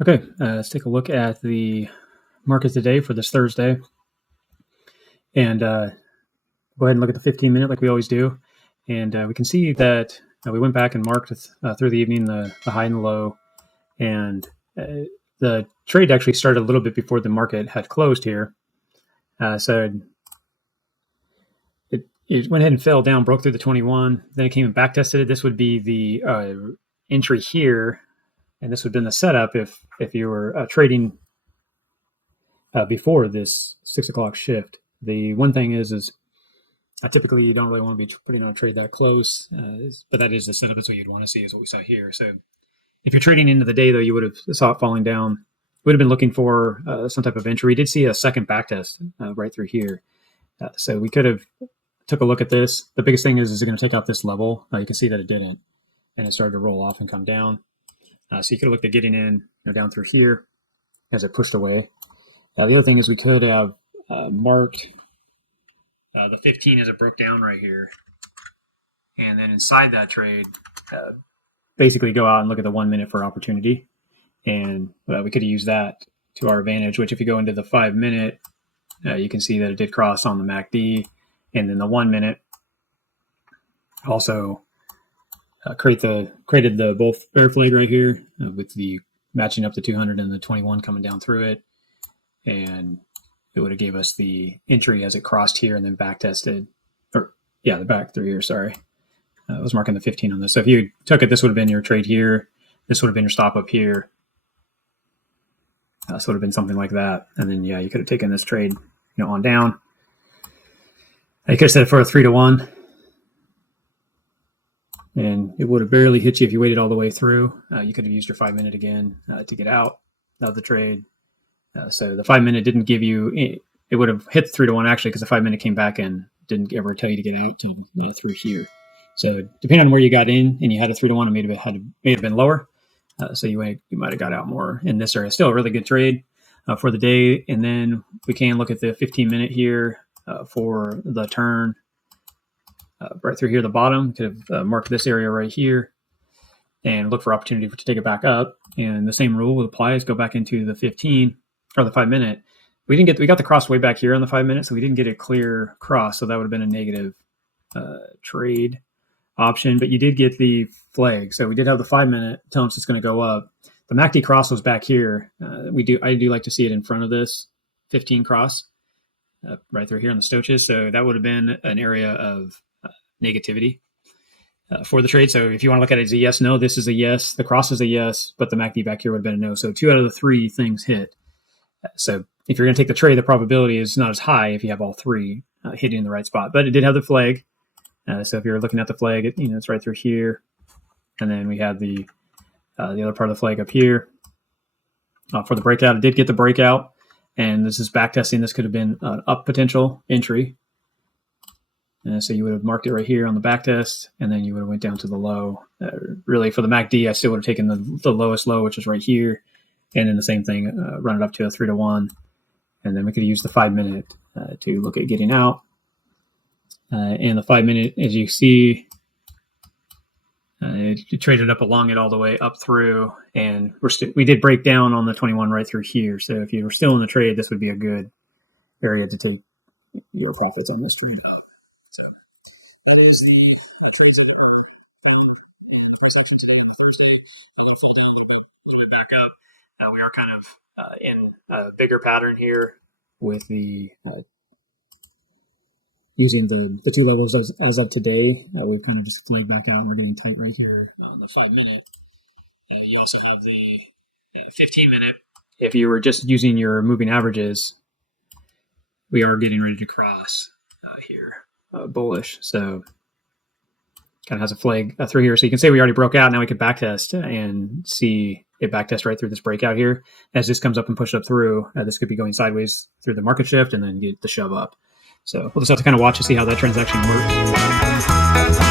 Okay, let's take a look at the market today for this Thursday. And go ahead and look at the 15-minute like we always do. And we can see that we went back and marked through the evening the high and the low. And the trade actually started a little bit before the market had closed here. So it went ahead and fell down, broke through the 21. Then it came and back tested it. This would be the entry here. And this would have been the setup if you were trading before this 6 o'clock shift. The one thing is typically you don't really want to be putting on a trade that close, but that is the setup. That's what you'd want to see, is what we saw here. So if you're trading into the day, though, you would have saw it falling down. Would have been looking for some type of entry. We did see a second back test right through here. So we could have took a look at this. The biggest thing is it going to take out this level? You can see that it didn't, and it started to roll off and come down. So you could have looked at getting in down through here as it pushed away. The other thing is we could have marked the 15 as it broke down right here. And then inside that trade, basically go out and look at the 1 minute for opportunity. And we could have used that to our advantage, which if you go into the 5 minute, you can see that it did cross on the MACD. And then the 1 minute also created the both bear flag right here with the matching up the 200 and the 21 coming down through it. And it would have gave us the entry as it crossed here and then back tested, the back through here. Sorry, I was marking the 15 on this. So if you took it, this would have been your trade here. This would have been your stop up here. So it would have been something like that. And then you could have taken this trade, on down. You could have set it for a 3-to-1, and it would have barely hit you if you waited all the way through. You could have used your 5 minute again to get out of the trade. So the 5 minute didn't give you, it would have hit 3-to-1 actually, because the 5 minute came back and didn't ever tell you to get out till through here. So depending on where you got in and you had a 3-to-1, it may have been lower. So you might have got out more in this area. Still a really good trade for the day. And then we can look at the 15 minute here for the turn right through here, the bottom. Could have marked this area right here and look for opportunity to take it back up. And the same rule would apply, is go back into the 15 or the 5 minute. We got the cross way back here on the 5 minute, so we didn't get a clear cross. So that would have been a negative trade option, but you did get the flag. So we did have the 5 minute telling us it's going to go up. The MACD cross was back here. I do like to see it in front of this 15 cross right through here on the stochas. So that would have been an area of negativity for the trade. So if you want to look at it as a yes, no, this is a yes. The cross is a yes, but the MACD back here would have been a no. So 2 out of the 3 things hit. So if you're going to take the trade, the probability is not as high if you have all 3 hitting in the right spot. But it did have the flag. So if you're looking at the flag, it's right through here. And then we had the other part of the flag up here for the breakout. It did get the breakout. And this is back testing. This could have been an up potential entry. So you would have marked it right here on the back test, and then you would have went down to the low. Really, for the MACD, I still would have taken the lowest low, which is right here, and then the same thing, run it up to a 3-to-1, and then we could use the 5 minute to look at getting out. And the 5 minute, as you see, it traded up along it all the way up through, and we did break down on the 21 right through here. So if you were still in the trade, this would be a good area to take your profits on this trade up. So that was the trades that were found in the price action today on Thursday. We'll fall down a little bit back up. We are kind of in a bigger pattern here with the using the 2 levels as of today. We've kind of just flagged back out, and we're getting tight right here on the 5 minute. You also have the 15 minute. If you were just using your moving averages, we are getting ready to cross here, bullish. So kind of has a flag through here. So you can say we already broke out. Now we could backtest and see it backtest right through this breakout here. As this comes up and pushed up through, this could be going sideways through the market shift and then get the shove up. So we'll just have to kind of watch and see how that transaction works.